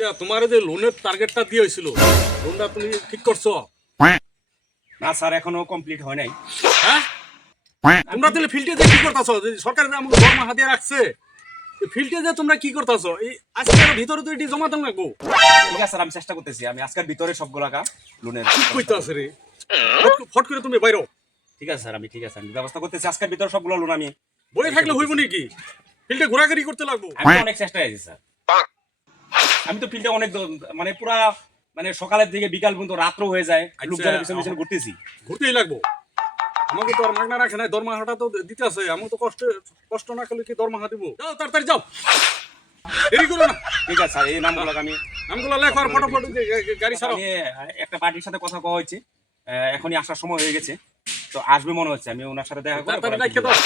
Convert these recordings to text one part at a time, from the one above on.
আচ্ছা তোমার যে লোনের টার্গেটটা দিয়ে হয়েছিল লোনটা তুমি ঠিক করছ? না স্যার এখনও কমপ্লিট হয় নাই। হ্যাঁ? তোমরা তাহলে ফিল্ডে যে কি করতেছো? সরকার যে আমাকে দরমা হাতিয়ে রাখছে ফিল্ডে যে তোমরা কি করতেছো? এই আজকের ভিতরে তো এটি জমা দাম লাগবো ঠিক আছে স্যার আমি চেষ্টা করতেছি। আমি আজকের ভিতরে সবগুলো টাকা লোনের কি কইতে আছে রে? ফট- করে তুমি বাইরো। ঠিক আছে স্যার আমি ঠিক আছে আমি ব্যবস্থা করতেছি। আজকের ভিতরে সবগুলো লোন আমি বই থাকলে হইব নাকি? ফিল্ডে ঘোরাঘুরি করতে লাগবো। আমি অনেক চেষ্টায় আছি স্যার। আমি তো ফিল্ডে অনেক মানে পুরা মানে সকালের দিকে বিকাল পর্যন্ত রাত্র হয়ে যায় লোকজনের পিছনে পিছনে ঘুরতেছি। ঘুরতেই লাগবো। আমাকে তো আর মাগনা রাখে নাই দরমাহাটা তো দিতে আছে আমাকে তো কষ্ট কষ্ট না করলে কি দরমাহা দিব যাও তাড়াতাড়ি যাও। দেরি করো না। ঠিক আছে স্যার এই নামগুলো আমি নামগুলো লেখো আর ফটোফট গাড়ি আমি একটা পার্টির সাথে কথা কওয়া হয়েছে। এখনই আসার সময় হয়ে গেছে। তো আসবে মনে হচ্ছে আমি ওনার সাথে দেখা করে তাড়াতাড়ি পরে রাখে দাও।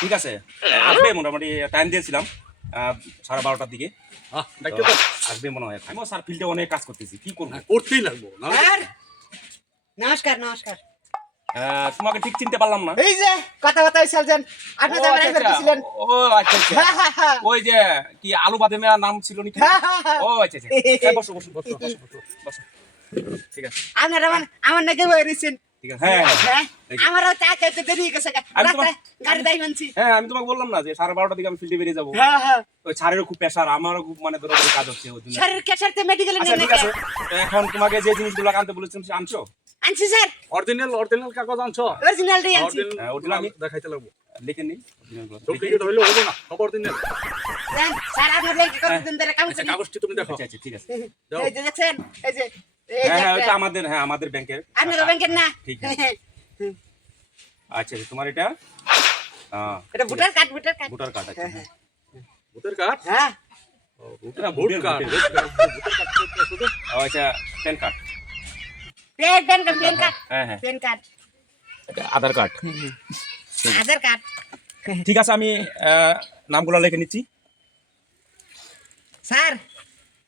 ঠিক আছে আসবে মোটামুটি টাইম দিয়েছিলাম। সাড়ে বারোটার দিকে। হ্যাঁ আসবে মনে হয় আমিও স্যার ফিল্ডে অনেক কাজ করতেছি কি করব? করতেই লাগবো নমস্কার নমস্কার। তোমাকে ঠিক চিনতে পারলাম না। এই যে কথা কথা চলছেন আপনি তো আমার আচ্ছা, একবার আচ্ছা। ও আচ্ছা আচ্ছা। হ্যাঁ, হ্যাঁ, হ্যাঁ। ওই যে কি আলু বাদেমের নাম ছিল নাকি? হ্যাঁ, হ্যাঁ, হ্যাঁ। ও আচ্ছা আচ্ছা। বসো বসো বসো বসো, বসো। ঠিক আছে আপনার আমার আমার নাকি ঠিক আছে? হ্যাঁ। হ্যাঁ, হ্যাঁ আমি হ্যাঁ তোমাকে বললাম না যে সাড়ে বারোটার দিকে আমি ফিল্ডে বেরিয়ে যাব। হ্যাঁ হ্যাঁ। ওই ছাড়েরও খুব প্রেশার আমারও খুব মানে ধরো ধরো কাজ হচ্ছে আচ্ছা নিয়ে ঠিক আছে। এখন তোমাকে যে জিনিসগুলো আনতে বলেছিলাম আনছো? আনছি স্যার। অরিজিনাল অরিজিনাল কাগজ আনছো? অরিজিনাল আনছি। হ্যাঁ, আমি- দেখাইতে লাগবো। লিখে নিই ডুপ্লিকেট হইলে হব না সব অরিজিনাল স্যার কতদিন ধরে কাম আচ্ছা করি কাগজটি তুমি দেখো। আচ্ছা আচ্ছা ঠিক আছে। এই যে দেখছেন এই যে হ্যাঁ হ্যাঁ আমাদের হ্যাঁ আমাদের ব্যাংকের আপনার ব্যাংকের না। ঠিক আছে। আচ্ছা আচ্ছা, তোমার এটা? আহ, এটা voter card voter card. Voter card আছে হ্যাঁ, ভোটের কার্ড? হ্যাঁ। এটা ভোট কার্ড। ভোটের। ভোট কার্ড ও আচ্ছা PAN card. Pen pen card pen card. হ্যাঁ হ্যাঁ। Pen card. Aadhaar card. Aadhaar card. ঠিক আছে আমি আহ, নামগুলো লিখে নিচ্ছি। Sir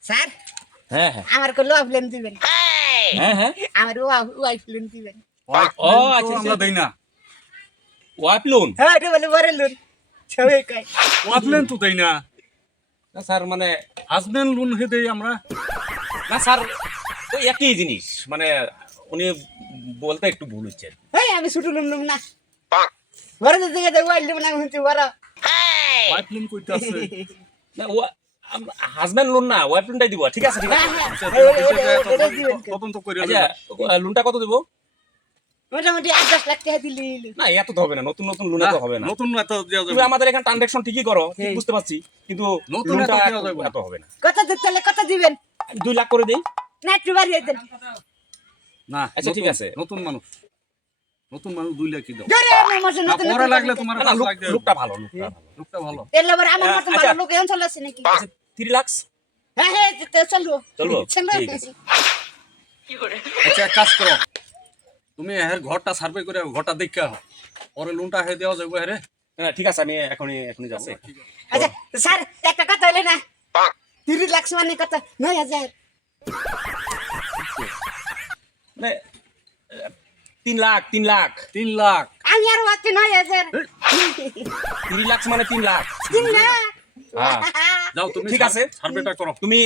sir. হ্যাঁ হ্যাঁ। আমার কোনো প্লেন দিবেন হ্যাঁ হ্যাঁ। আমার ওয়াই প্লেন দিবেন। ও আচ্ছা আমরা দেই না। ওয়াইপ লোন হ্যাঁ এটা বলে বলে লোন সবাই কয়। ওয়াটলেন তো দেই না। না স্যার মানে হাজবেন্ড লোন হে দেই আমরা। না স্যার ওই একই জিনিস। মানে উনি বলতে একটু ভুল হচ্ছে এই আমি ছুটু লোন লুম না। বড় দিকে যাই ওয়াই লুম না আমি হচ্ছে বড়। ওয়াটলেন কইতে আছে। না হাজব্যান্ড লোন না ওয়াইফ লোনটাই দিব ঠিক আছে? ঠিক আছে হ্যাঁ আচ্ছা? তদন্ত করে লোনটা কত দিব? মোটামুটি আট দশ লাখ টাকা দিলি। না এত তো হবে না নতুন নতুন লোনে তো হবে না। নতুন এত তুমি আমাদের এখানে ট্রানজাকশন ঠিকই করো হ্যাঁ। বুঝতে পারছি কিন্তু নতুন এত দেওয়া যাবে না। এত হবে না। কত দিতে হলে কত দিবেন? দুই লাখ করে দিই। না একটু বাড়িয়ে দেন। না আচ্ছা, ঠিক আছে। নতুন মানুষ নতুন দুই লাখ দাও। পরে লাগলে তোমার লোকটা ভালো লোকটা ভালো। লোকটা ভালো। এলে আমার মতো। ভালো লোক এখন চলে আসছে নাকি? আচ্ছা থ্রি লাক্স হ্যাঁ হ্যাঁ তো চলবো চলবো? চলো ঠিক আছে। আচ্ছা এক কাজ করো তুমি এর ঘরটা সার্ভে করে ঘরটা দেখে আহ পরে লোনটা হে দেওয়া যাবে হ্যাঁ না ঠিক আছে আমি এখনই এখনই যাচ্ছি আচ্ছা স্যার একটা কথা হলে না তিরিশ লাখ মানে কত নয় হাজার মানে আহ, তিন লাখ তিন লাখ তিন লাখ আমি আর ভাবছি নয় হাজার থ্রি লাখ মানে তিন লাখ তিন লাখ হ্যাঁ যাও তুমি ঠিক আছে। সার্ভেটা করো। তুমি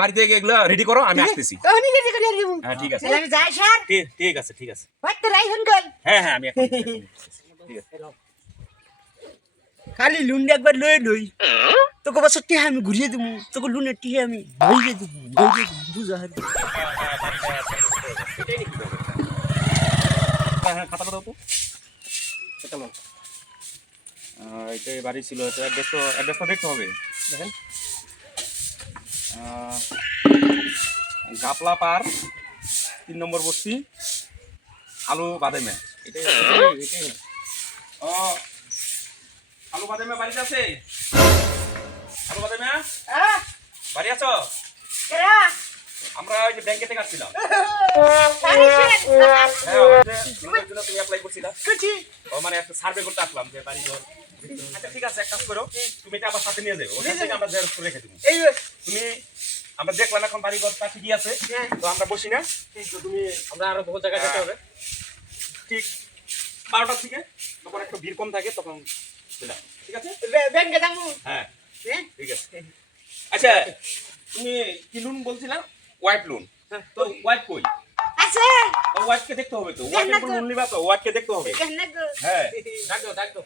বাড়িতে গিয়ে এগুলো রেডি করো আমি আসতেছি। রেডি করে দিব হ্যাঁ ঠিক আছে। আমি যাই স্যার। ঠিক আছে ঠিক আছে। হয়তো রাইফোন কল হ্যাঁ হ্যাঁ আমি এখন ঠিক আছে। খালি লুন একবার লই লই। তোকে বছর টিহা আমি ঘুরিয়ে দেবো তোকে লুনের টিহা আমি বইয়ে দেবো বইয়ে দেবো বুঝা হারি হ্যাঁ হ্যাঁ খাতাটা দাও তো। এটা বাড়ি ছিল এটা অ্যাড্রেস তো অ্যাড্রেসটা দেখতে হবে। দেখেন। গাপলা পার তিন নম্বর বস্তি আলু বাদামে। এটাই এটাই-। ও আলু বাদামে বাড়িতে আছে? আলু বাদামে? বাড়ি আছো? আমরা ওই যে ব্যাংকে থেকে আসছিলাম। হ্যাঁ জন্য তুমি অ্যাপ্লাই করছিলা। ও মানে একটা সার্ভে করতে আসলাম যে বাড়ি ঘর আচ্ছা ঠিক আছে এক কাজ করো। তুমি এটা আবার সাথে নিয়ে যাবে ওখান থেকে আমরা জেরক্স করে রেখে দেবো। তুমি আমরা দেখলাম এখন বাড়ি ঘরটা ঠিকই আছে। তো আমরা বসি না। তো তুমি আমরা আরও বহু জায়গায় যেতে হবে। ঠিক বারোটার থেকে তখন একটু ভিড় কম থাকে তখন ঠিক আছে? ব্যাংকে যাব। হ্যাঁ। হ্যাঁ। ঠিক আছে। আচ্ছা তুমি কি লোন বলছিলাম ওয়াইফ লোন তো ওয়াইফ কই? আছে। তো ওয়াইফকে দেখতে হবে তো। উপর লোন নিবা তো ওয়াইফকে দেখতে হবে। হ্যাঁ ডাক দাও ডাক দাও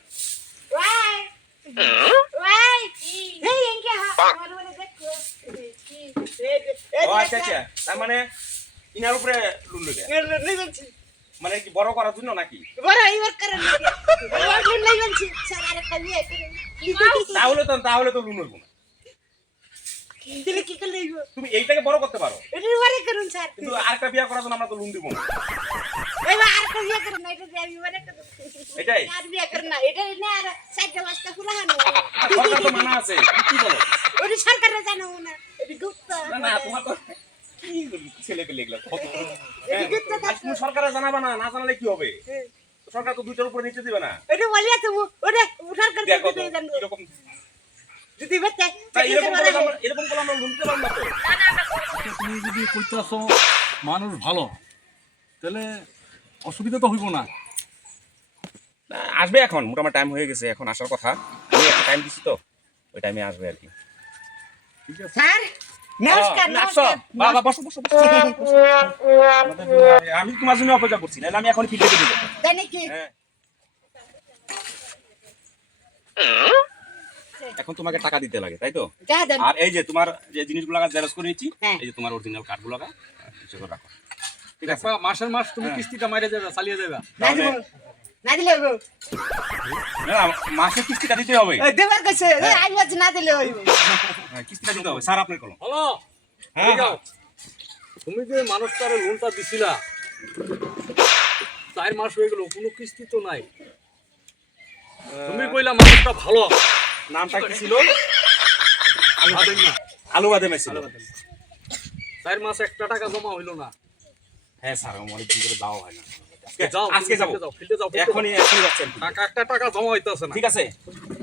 ও আচ্ছা আচ্ছা। তার মানে ইনার উপরে লুন মানে কি বড় করার জন্য নাকি? বড় এইবার করে। খালি তাহলে তো তাহলে তো লুন হইব না দিলে কি করে তুমি এইটাকে বড় করতে পারো। এটা করুন স্যার। কিন্তু আরেকটা বিয়ে করার জন্য আমরা তো লোন দিব না। এবার আর বিয়ে করুন না এটা দিয়ে আমি করুন এটাই? আর বিয়ে করুন না এটা না আর সাইডে মাস্টা খুলা হানো সরকার তো মানা আছে কি বলো? ওটা সরকারে জানো না এটা গুপ্ত। না না তোমার তো কি ছেলে পেলে এগুলো কত? এটা গুপ্ত আর তুমি সরকারে জানাবা না না জানালে কি হবে? সরকার তো দুইটার উপরে নিচে দিবে না। এটা বলিয়া তো ওটা সরকার দেখো এরকম যদি এরকম করে আমরা পারব না তুমি যদি মানুষ ভালো তাহলে অসুবিধা তো হইব না। না, আসবে এখন মোটামুটি টাইম হয়ে গেছে এখন আসার কথা। আমি একটা টাইম দিছি তো ওই টাইমে আসবে আর কি। ঠিক আছে। স্যার জন্য- আমি তোমার জন্য অপেক্ষা করছি নাহলে আমি এখন দিয়ে দেবো। হ্যাঁ। এখন তোমাকে টাকা দিতে লাগে তাই তো? আর এই যে তোমার যে জিনিসগুলো জেরক্স করে নিচ্ছি হ্যাঁ। এই যে তোমার অরিজিনাল কার্ডগুলো রাখো। ঠিক আছে? মাসের মাস তুমি হ্যাঁ। কিস্তিটা মাইরে যাবে চালিয়ে যাবে না দিব। না দিলে কিস্তিটা দিতে হবে। দেবার কাছে হ্যাঁ। আমি আজ না দিলে হইব। হ্যাঁ, কিস্তিটা দিতে হবে। স্যার আপনার কলম। হ্যালো হ্যাঁ, তুমি যে মানুষটার লোনটা দিছিলা চার মাস হয়ে গেল কোনো কিস্তি তো নাই। তুমি কইলা মানুষটা ভালো। নামটা কি ছিল? আলু বাদামে। ছিল চার মাস একটা টাকা জমা হইল না। হ্যাঁ স্যার আমার দিন করে যাওয়া হয় না। যাও আজকে যাব। এখনই এখনই যাচ্ছেন টাকা একটা টাকা জমা হইতেছে না। ঠিক আছে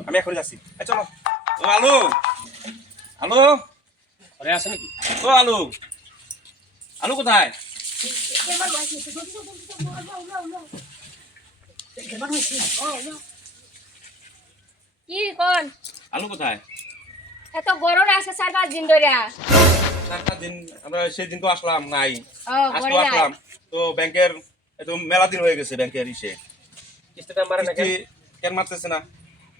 আমি এখনই যাচ্ছি। চলো। ও আলু। আলু। আরে আছে নাকি? ও আলু। আলু কোথায়? কি কোন? আলু কোথায়? এত গরম আছে চার পাঁচ দিন ধরে। চার পাঁচ দিন আমরা সেই দিন তো আসলাম নাই। আজকে আসলাম। তো ব্যাংকের তো মেলা দিন হয়ে গেছে ব্যাংকের ইসে। কিস্তিটা মারে না কেন? মারতেছে না?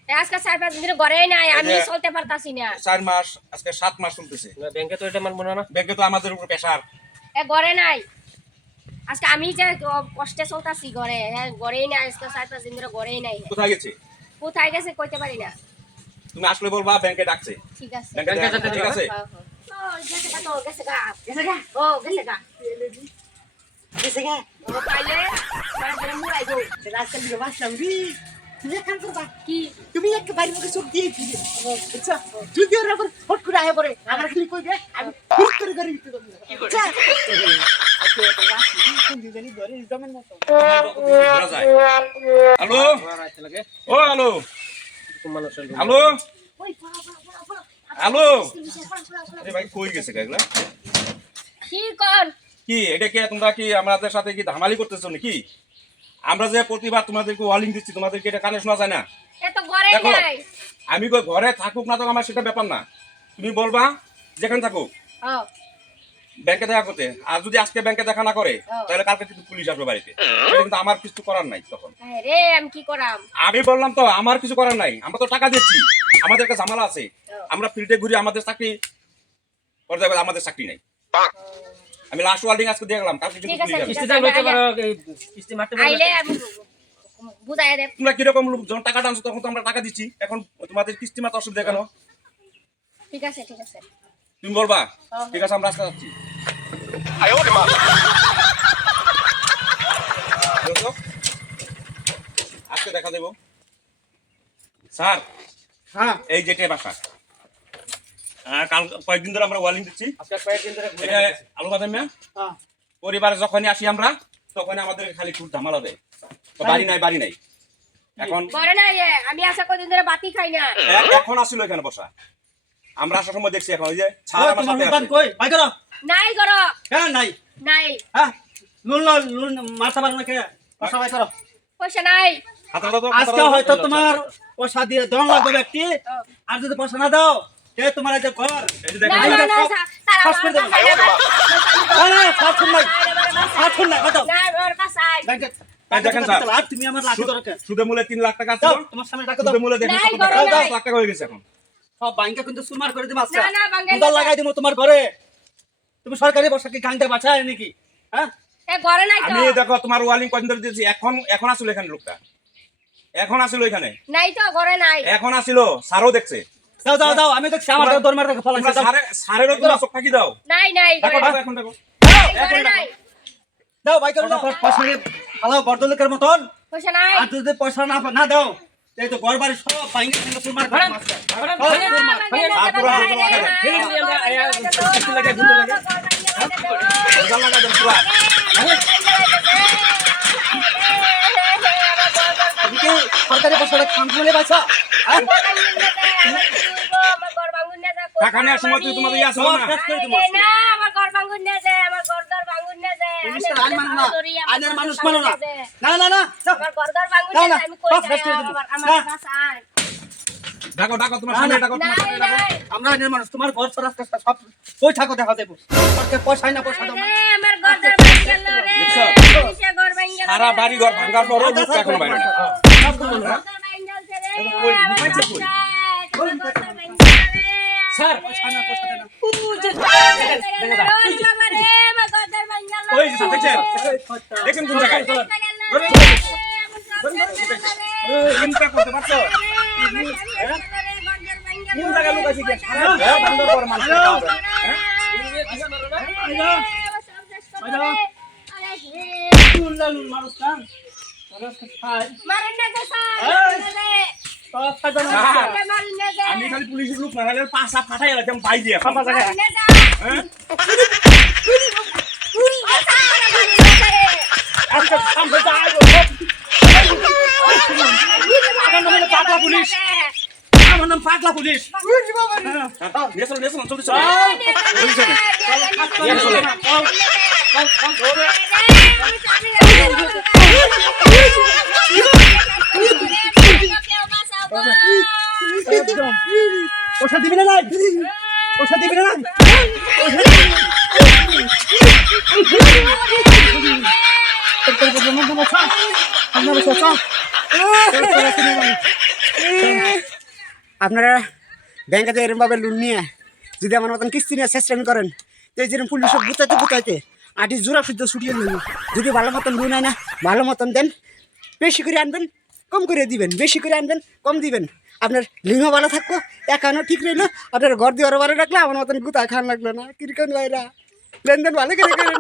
আজকে চার পাঁচ দিন ধরে নাই আমি চলতে পারতাছি না। চার মাস আজকে সাত মাস চলতেছে। ব্যাংকে তো এটা মানবো না ব্যাংকে তো আমাদের উপর প্রেশার এ গড়ে নাই। আজকে আমি যে কষ্টে চলতাছি গড়ে হ্যাঁ গড়েই নাই আজকে চার পাঁচ দিন ধরে গড়েই নাই। কোথায় গেছে? কোথায় গেছে কইতে পারি না। তুমি আসলে বলবা ব্যাংকে ডাকছে। ঠিক আছে। ব্যাংকে ডাকছে, ঠিক আছে। ও, গেছে গা তো, গেছে গা। গেছে গা ও, গেছে গা। গেছে গা। ও, পাইলে, পরে ধরে মুড়াই দৌ। সেটা আজকাল দিকে বাসলাম রে। তুমি একটা বাড়ির মুখে চোখ দিয়ে দিবে বুঝছ? যদি ওরা আবার করে আয় পরে আমার খালি কইবে আমি ফুট করে করে? দিতে এগুলা কি এটা কি তোমরা কি আমাদের সাথে কি ধামালি করতেছো নাকি আমরা যে প্রতিবার তোমাদেরকে ওয়ার্নিং দিচ্ছি তোমাদেরকে এটা কানে শোনা যায় না দেখো। আমি ঘরে থাকুক না তো আমার সেটা ব্যাপার না তুমি বলবা যেখানে থাকুক ব্যাংকে দেখা করতে। আর যদি আজকে ব্যাংকে দেখা না করে। তাহলে কালকে কিন্তু পুলিশ আসবে বাড়িতে। কিন্তু আমার কিছু করার নাই তখন। হ্যাঁ আমি কি করাম? আমি বললাম তো আমার কিছু করার নাই। আমরা তো টাকা দিচ্ছি। আমাদের একটা ঝামেলা আছে। আমরা ফিল্ডে ঘুরি আমাদের চাকরি পর্যায়ে আমাদের চাকরি নাই। আমি লাস্ট ওয়ার্ডিং আজকে দিয়ে গেলাম কালকে কিন্তু পুলিশ আসবে। বুঝাই তোমরা কীরকম লোক যখন টাকা টানছো তখন তো আমরা টাকা দিচ্ছি। এখন তোমাদের কিস্তি মাত্র অসুবিধা কেন? ঠিক আছে ঠিক আছে। তুমি বলবা? হ্যাঁ। ঠিক আছে আমরা রাস্তা যাচ্ছি। আজকে দেখা দেবো। স্যার হ্যাঁ। এই যেটা বাসা হ্যাঁ, কাল কয়েকদিন ধরে আমরা ওয়ার্নিং দিচ্ছি। কয়েকদিন ধরে ঘুরে আলু বাদাম হ্যাঁ? পরিবারে যখনই আসি আমরা তখন আমাদের খালি খুব ধামালা দেয়। বাড়ি নাই বাড়ি নাই। এখন আমি আশা কদিন ধরে বাতি খাই না। এখন আসিল এখানে বসা। আমরা আসার সময় দেখছি এখন ওই যে ছাড় আমার সাথে আছে। কই? বাই করো। নাই করো। হ্যাঁ নাই। নাই। হ্যাঁ লুন লুন লুন মারতে কে পয়সা বাই করো। পয়সা নাই। হাতে দাও তো, হাতে আজকে হয়তো তোমার পয়সা দিয়ে লাগবে ব্যক্তি। আর যদি পয়সা না দাও কে যে ঘর? সুদে মূলে তিন লাখ টাকা দাও তোমার সামনে টাকা সুদে মূলে দেখেন। লাখ টাকা হয়ে গেছে এখন। সব ব্যাংকে কিন্তু সুরমার করে দিবা না, না, না। লাগাই দিবো তোমার ঘরে। তুমি সরকারি বসা কি বাঁচায় নাকি? হ্যাঁ? ঘরে নাই আমি দেখো তোমার ওয়ালিং কদিন ধরে দিয়েছি এখন এখন আসলো এখানে লোকটা। এখন আসলো এখানে। নাই তো, ঘরে নাই। এখন আসিল সারও দেখছে। দাও দাও দাও আমি দেখছি আমার তোমরা- দরমার দেখে ফলাইছে দাও। সারে সারেরও তোমার চোখ ফাঁকি দাও। নাই, নাই, দেখো দেখো এখন দেখো। ঘরে নাই। দাও পয়সা নিয়ে ভালো বর্দলিকের মতন। পয়সা নাই। আর যদি পয়সা না না দাও এই তো ঘর বাড়ি সব ভাঙে ফেলে সুরমার করে দিবো আজকে। ঘরে সব ঘরে সুরমার। বাঙ্গালি না, তারপরে বাঙ্গালি আরও না, লাগাই। ফেলে দিই আমরা, এই, এই, কিস্তি লাগে, গুনতে লাগে। রোজা লাগা দেন পুরা। তুমি সরকারি পয়সাটা খাম খুলে বাঁচা হ্যাঁ আমার ঘর ভাঙুন না যায়, টাকা নেওয়ার সময় তুই তোমাদের ইয়ে সব না আমার ঘর ভাঙুন না আইনের মানুষ মানো না। না না না না, না সব ডাকো ডাকো তোমার সামনে। ডাকো। আমরা আইনের মানুষ তোমার ঘর সব রাস্তা সব কই থাকো দেখা যাব পয়সা না পয়সা দাও আমার ঘর ভাঙ রে। সারা বাড়ি ঘর ভাঙার পরও লোক এখনও বাইরে সব করব না। ঘর ভাঙ গেলছে রে, কই, আমার ঘুমাইছে বাচ্চা, কই? আমার ঘর ঘর ভাঙ গেল রে। স্যার, পয়সা না পয়সা না। দেখছেন? দেখছেন? কোন জায়গায়। চিন্তা করতে পারছ? কোন জায়গায় লোক আছে হ্যাঁ? আমি খালি পুলিশের লোক না হলে ফাটাই পাই দিয়ে পাগলা দিবি না নাই দিবি না আপনারা ব্যাংকে থেকে এরমভাবে লোন নিয়ে যদি আমার মতন কিস্তি নিয়ে চেষ্টামি করেন, তো যেরকম পুলিশ বুতাইতে বুতাইতে আটি জোড়া শুদ্ধ ছুটিয়ে নিন। যদি ভালো মতন লোন হয় না, ভালো মতন দেন, বেশি করে আনবেন, কম করে দিবেন, বেশি করে আনবেন, কম দিবেন। আপনার লিঙ্গ ভালো থাকব, একানো ঠিক রইল, আপনার ঘর দিয়ে ভালো রাখলে আমার মতন গুতা খান লাগল না। কীরকম ভাইরা? লেনদেন ভালো করে করেন।